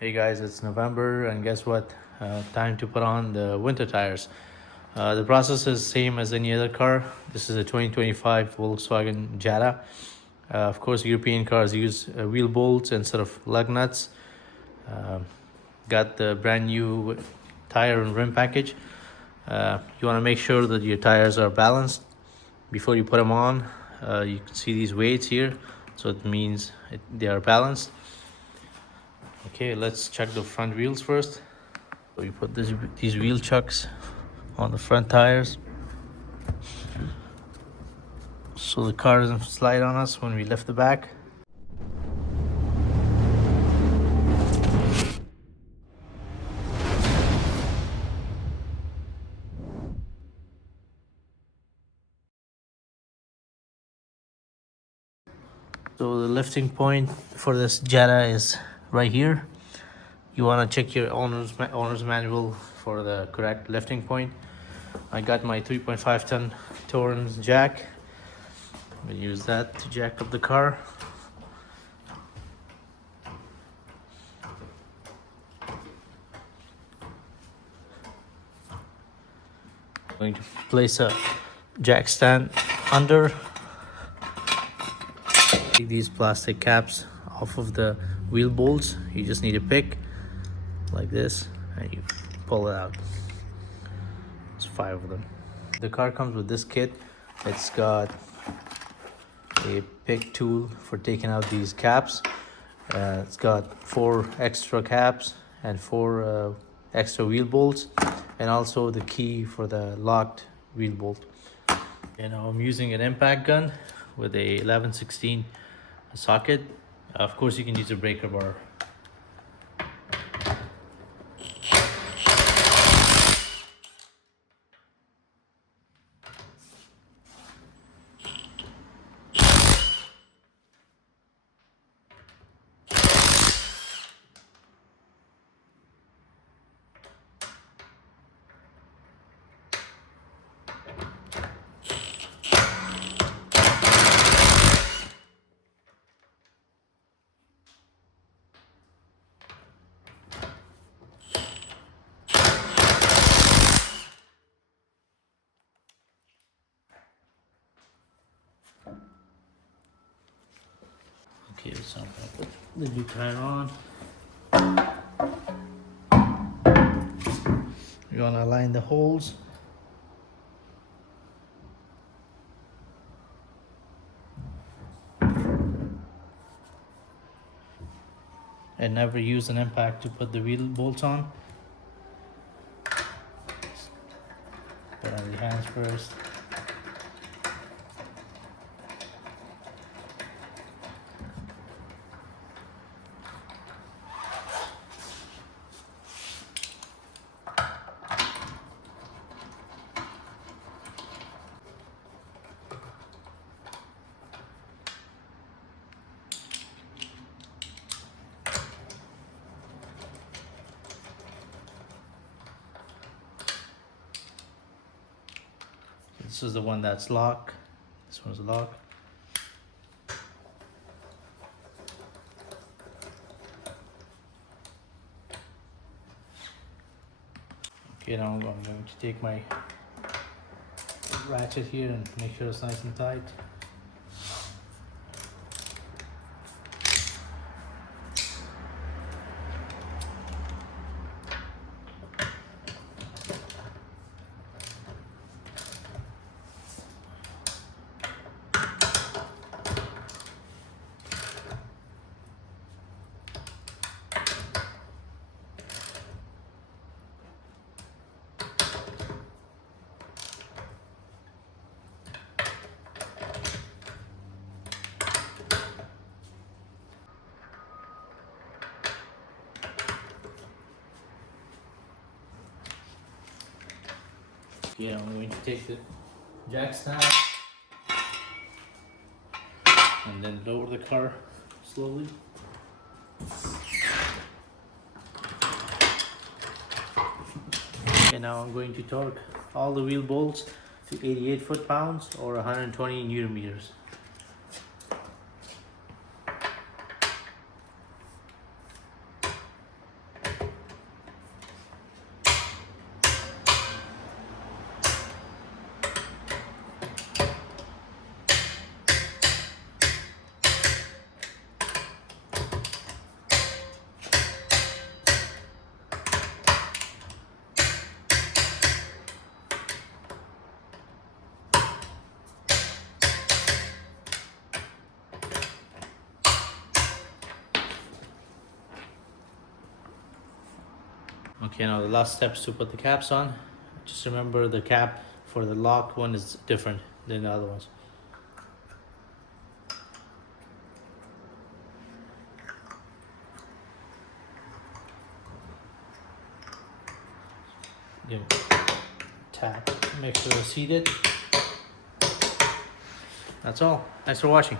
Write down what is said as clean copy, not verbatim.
Hey guys, it's November and guess what? Time to put on the winter tires. The process is same as any other car. This is a 2025 Volkswagen Jetta. Of course, European cars use wheel bolts instead of lug nuts. Got the brand new tire and rim package. You want to make sure that your tires are balanced before you put them on. You can see these weights here, so it means they are balanced. Okay, let's check the front wheels first. So we put these wheel chucks on the front tires so the car doesn't slide on us when we lift the back. So the lifting point for this Jetta is right here. You want to check your owner's manual for the correct lifting point. I got my 3.5 ton Torrens jack. I'm gonna use that to jack up the car. I'm going to place a jack stand under. Take these plastic caps off of the wheel bolts. You just need a pick like this and you pull it out. There's 5 of them. The car comes with this kit. It's got a pick tool for taking out these caps. It's got 4 extra caps and 4 extra wheel bolts, and also the key for the locked wheel bolt. And I'm using an impact gun with a 11/16 socket. Of course, you can use a breaker bar. Okay, so I'm gonna put the new tire on. You wanna align the holes. And never use an impact to put the wheel bolts on. Put on your hands first. This is the one that's locked. This one's locked. Okay, now I'm going to take my ratchet here and make sure it's nice and tight. Okay, I'm going to take the jack stand and then lower the car slowly. Okay, now I'm going to torque all the wheel bolts to 88 foot-pounds or 120 newton meters. Okay, now the last step is to put the caps on. Just remember the cap for the lock one is different than the other ones. You tap, make sure it's seated. That's all. Thanks for watching.